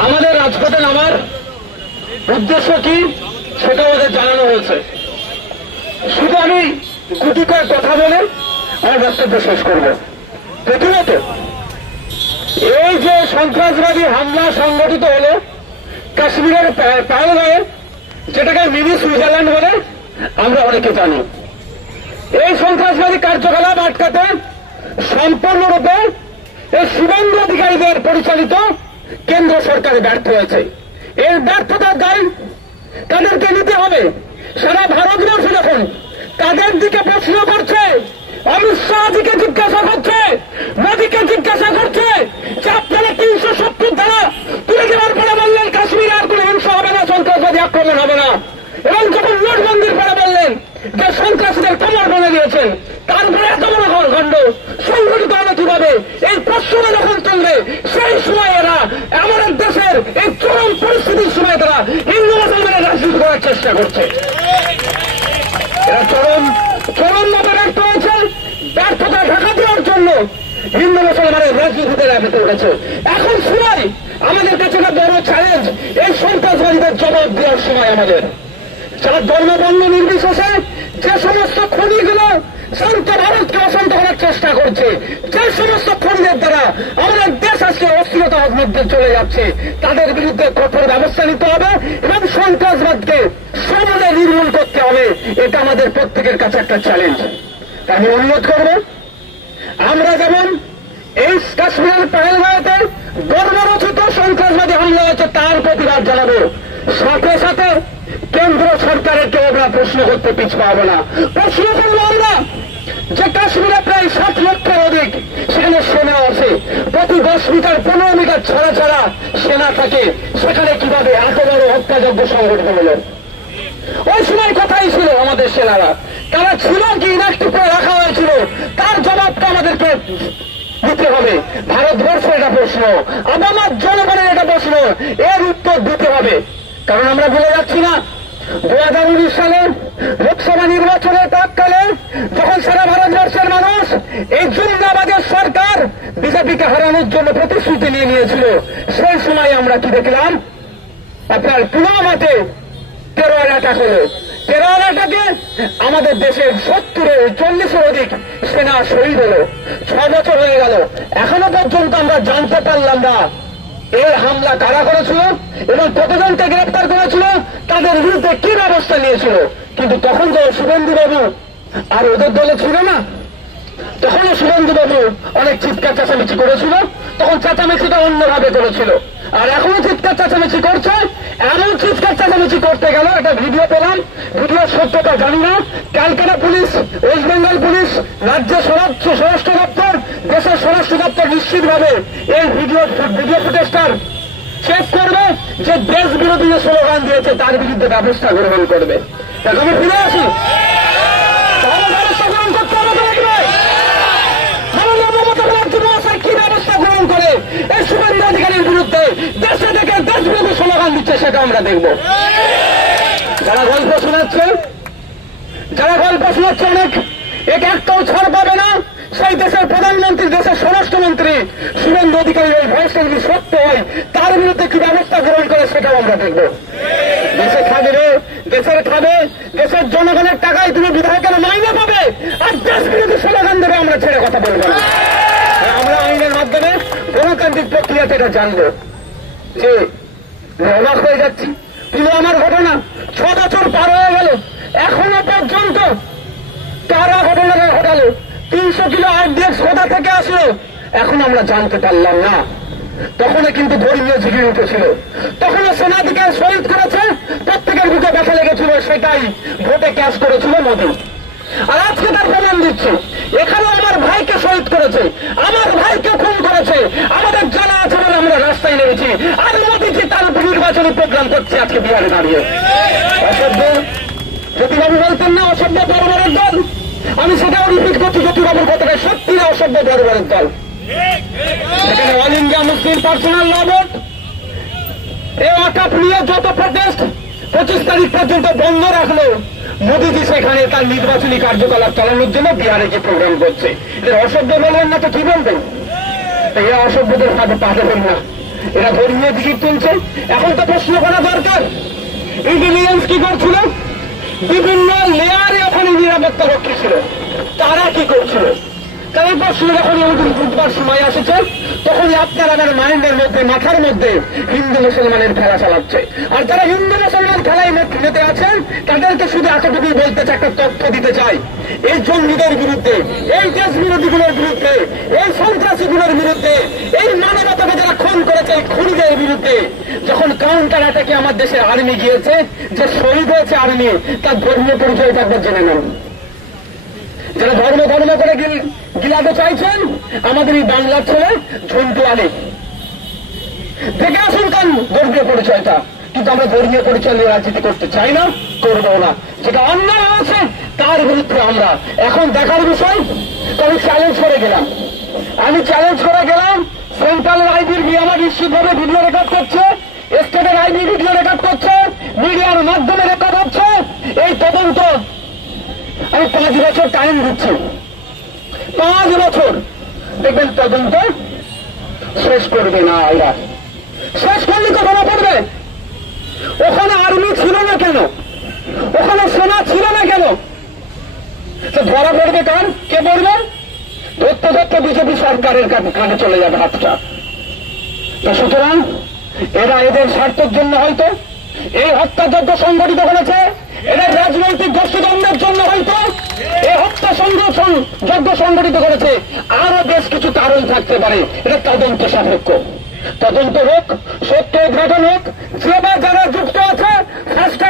আমাদের রাজপথে নামার উদ্দেশ্য কি? সেটা ওদের জানানো হয়েছে। শুধু আমি গুটি কয়েক কথা বলে আমার বক্তব্য শেষ করব। প্রথমত, এই যে সন্ত্রাসবাদী হামলা সংগঠিত হলো কাশ্মীরের পায়লগাঁয়ে যেটাকে মিনি সুইজারল্যান্ড বলে আমরা অনেকে জানি। এই সন্ত্রাসবাদী কার্যকলাপ আটকাতে সম্পূর্ণরূপে এই শুভেন্দু অধিকারীদের পরিচালিত কেন্দ্র সরকার ব্যর্থ হয়েছে। এর ব্যর্থতার দায় তাদেরকে নিতে হবে। সারা ভারতবর্ষ যখন তাদের দিকে প্রশ্ন করছে অমিত শাহজিকে জিজ্ঞাসা করছে মোদীকে জিজ্ঞাসা করছে যে আপনারা তিনশো সত্তর ধারা তুলে দেওয়ার পরে বললেন কাশ্মীরে আর কোনো হিংসা হবে না সন্ত্রাসবাদী আক্রমণ হবে না এবং যখন নোটবন্দির পরে বললেন যে সন্ত্রাসীদের কমর বলে দিয়েছেন তারপরে এত বড় খণ্ড সংগঠিত হলো কীভাবে এই প্রশ্ন যখন চলবে সেই সময় এরা আমাদের দেশের এই চরম পরিস্থিতির সময় তারা হিন্দু মুসলমানের রাজনীতি করার চেষ্টা করছে। চরম চরম ব্যর্থ হয়েছে। ব্যর্থতা ঢাকা দেওয়ার জন্য হিন্দু মুসলমানের রাজনীতিতে রাজনীতি উঠেছে। এখন সময় আমাদের কাছে একটা বড় চ্যালেঞ্জ এই সন্ত্রাসবাদীদের জবাব দেওয়ার সময় আমাদের। যারা ধর্মবর্ণ নির্বিশেষে যে সমস্ত খনিগুলো শান্ত ভারতকে অশান্ত করার চেষ্টা করছে। যে সমস্ত খনিদের দ্বারা আমাদের দেশ আজকে অস্থিরতার মধ্যে চলে যাচ্ছে, তাদের বিরুদ্ধে কঠোর ব্যবস্থা নিতে হবে এবং সন্ত্রাসবাদকে সমূলে নির্মূল করতে হবে। এটা আমাদের প্রত্যেকের কাছে একটা চ্যালেঞ্জ আমি অনুরোধ করব, আমরা যেমন এই কাশ্মীরের পেহেলগাঁওতে গর্বরচিত সন্ত্রাসবাদী হামলা হয়েছে তার প্রতিবাদ জানাব। সাথে সাথে কেন্দ্র সরকারকে আমরা প্রশ্ন করতে পিছ পাবো না। প্রশ্ন করব আমরা যে কাশ্মীরে প্রায় ষাট লক্ষের অধিক সেখানে সেনা আছে, প্রতি দশ মিটার পনেরো মিটার ছাড়া ছাড়া সেনা থাকে, সেখানে কীভাবে এত বড় হত্যাযজ্ঞ সংগঠিত হলো? ওই সময় কথাই ছিল আমাদের সেনারা? তারা ছিল কি ইনাক্টিভ করে রাখা হয়েছিল? তার জবাবটা আমাদেরকে দিতে হবে। ভারতবর্ষের এটা প্রশ্ন আমার জনগণের এটা প্রশ্ন, এর উত্তর দিতে হবে। কারণ আমরা ভুলে যাচ্ছি না দু হাজার উনিশ সালে লোকসভা নির্বাচনের প্রাককালে যখন সারা ভারতবর্ষের মানুষ এই জুন্নাবাদের সরকার বিজেপিকে জন্য প্রতিশ্রুতি নিয়ে নিয়েছিল। সেই সময় আমরা কি দেখলাম? আপনার পুলওয়ামাতে টেরোয়ার অ্যাটাক হলো। টেরোয়ার অ্যাটাকে আমাদের দেশের সত্তরের চল্লিশের অধিক সেনা শহীদ হলো। ছ বছর হয়ে গেল। এখনও পর্যন্ত আমরা জানতে পারলাম না এই হামলা কারা করেছিল এবং কতজনকে গ্রেপ্তার করেছিল, তাদের বিরুদ্ধে কি ব্যবস্থা নিয়েছিল। কিন্তু তখন তো শুভেন্দু বাবু আর ওদের দলে ছিল না। তখনও সুরেন্দ্র বাবু অনেক চিৎকার চেঁচামেচি করেছিল, তখন চেঁচামেচিটা অন্যভাবে করেছিল আর এখনও চিৎকার চেঁচামেচি করছে, এমন চিৎকার চেঁচামেচি করতে গেল, একটা ভিডিও পেলাম, ভিডিওর সত্যতা জানি না। Calcutta police, west Bengal police রাজ্য স্বরাষ্ট্র দপ্তর, দেশের স্বরাষ্ট্র দপ্তর নিশ্চিতভাবে এই ভিডিও ভিডিও ফুটেজটার চেক করবে, যে দেশ বিরোধী যে স্লোগান দিয়েছে, তার বিরুদ্ধে ব্যবস্থা গ্রহণ করবে। এখন আমি ফিরে আসি। তাহলে ব্যবস্থা গ্রহণ করতে হবে তো নাকি ভাই? মাননীয় মমতা ব্যানার্জি মহাশয় কি ব্যবস্থা গ্রহণ করে এই শুভেন্দু অধিকারীর বিরুদ্ধে দেশে থেকে দেশ বিরোধী স্লোগান দিচ্ছে সেটা আমরা দেখব। যারা গল্প শোনাচ্ছে যারা গল্প শোনাচ্ছে অনেক, এক একটাও ছাড় পাবে না। সেই দেশের প্রধানমন্ত্রী, দেশের স্বরাষ্ট্রমন্ত্রী শুভেন্দু অধিকারী ওই ভয়েসটা যদি সত্য হয়, তার বিরুদ্ধে কি ব্যবস্থা গ্রহণ করে সেটাও আমরা দেখব। দেশে খাবে রে, দেশের খাবে, দেশের জনগণের টাকায় তুমি বিধায়কের মাইনে পাবে, আর দেশ বিরোধী স্লোগান দেবে, আমরা ছেড়ে কথা বলব না। আমরা আইনের মাধ্যমে গণতান্ত্রিক প্রক্রিয়াতে এটা জানব যে অবাক হয়ে যাচ্ছি। আমার ঘটনা ছ বছর পার হয়ে গেল। এখনও পর্যন্ত কারা ঘটনাটা ঘটালো? তিনশো কিলো আরডিএক্স কোথা থেকে আসলো। এখন আমরা জানতে পারলাম না। তখন কিন্তু ধর্মীয় ঝিঁকি উঠেছিল। তখন সেনাদিকে শহীদ করেছে, প্রত্যেকের বুকে ব্যথা লেগেছিল, সেটাই ভোটে ক্যাশ করেছিল মোদী। আর আজকে তার প্রমাণ দিচ্ছে। এখানে আমার ভাইকে শহীদ করেছে, আমার ভাইকে খুন করেছে। আমাদের জানা আছে আমরা রাস্তায় নেমেছি। আর নির্বাচনী প্রোগ্রাম করছে আজকে বিহারে দাঁড়িয়ে। অসভ্য, জ্যোতিবাবু বলতেন না, অসভ্য পরিবারের দল। আমি সেটাও রিপিট করছি, জ্যোতিবাবুর কথাটা সত্যি না অসভ্য পরিবারের দল। এখানে all India Muslim personal law board এই অকাপ নিয়ে যত প্রটেস্ট পঁচিশ তারিখ পর্যন্ত বন্ধ রাখল। মোদীজি সেখানে তার নির্বাচনী কার্যকলাপ চালানোর জন্য বিহারে যে প্রোগ্রাম করছে। এদের অসভ্য বলবেন না তো কি বলবেন? এরা অসভ্যদের সাথে পা দেবেন না। এরা ধর্মীয় দিকে তুলছে। এখন তো প্রশ্ন করা দরকার। ইন্টেলিজেন্স কি করছিল? বিভিন্ন লেয়ারে ওখানে নিরাপত্তা রক্ষী ছিল। তারা কি করছিল? তাদের প্রশ্ন যখন উঠবার সময় এসেছে তখন আপনার আমার মাইন্ডের মধ্যে, মাথার মধ্যে হিন্দু মুসলমানের খেলা চালাচ্ছে। আর তারা হিন্দু মুসলমান খেলায় মেতে আছেন, তাদেরকে শুধু এতটুকুই বলতে চাই, একটা তথ্য দিতে চাই। এই জঙ্গিদের বিরুদ্ধে, এই দেশ বিরোধীগুলোর বিরুদ্ধে, এই সন্ত্রাসীগুলোর বিরুদ্ধে এই মানবতাকে যারা খুন করেছে এই খুনিদের বিরুদ্ধে যখন কাউন্টার অ্যাটাকে আমার দেশে আর্মি গিয়েছে, যে শহীদ হয়েছে আর্মি, তার ধর্মীয় পরিচয়টা একবার জেনে নেন। যারা ধর্ম ধর্ম করে গিলাতে চাইছেন, আমাদের এই বাংলার ছেলে ঝন্টু আলী। দেখে আসুন কান ধর্মীয় পরিচয়টা। কিন্তু আমরা ধর্মীয় পরিচয় নিয়ে রাজনীতি করতে চাই না, করব না। যেটা অন্যায় আছে তার বিরুদ্ধে আমরা। এখন দেখার বিষয় তো আমি চ্যালেঞ্জ করে গেলাম। আমি চ্যালেঞ্জ করে গেলাম সেন্ট্রাল আইবির আমার নিশ্চিতভাবে ভিডিও রেকর্ড করছে, স্টেটের আইবি ভিডিও রেকর্ড করছে, মিডিয়ার মাধ্যমে রেকর্ড হচ্ছে, এই তদন্ত আমি পাঁচ বছর টাইম দিচ্ছি। পাঁচ বছর। দেখবেন তদন্ত শেষ করবে না এরা। শেষ করলে তো ধরা পড়বে ওখানে আর্মি ছিল না কেন? ওখানে সেনা ছিল না কেন? ধরা পড়বে কার? কে পড়বে? ধরতে ধরতে বিজেপি সরকারের কাছে চলে যাবে হাতটা। তো সুতরাং এরা এদের স্বার্থের জন্য হয়তো, এই হত্যাযজ্ঞ সংগঠিত করেছে এরা রাজনৈতিক গোষ্ঠীদ্বন্দ্বের জন্য হয়তো, এই হত্যা সংগঠন যজ্ঞ সংগঠিত করেছে। আরও বেশ কিছু কারণ থাকতে পারে। এটা তদন্ত সাপেক্ষ। তদন্ত হোক, সত্য উদ্ঘাটন হোক, যে বা যারা যুক্ত আছে ফার্স্ট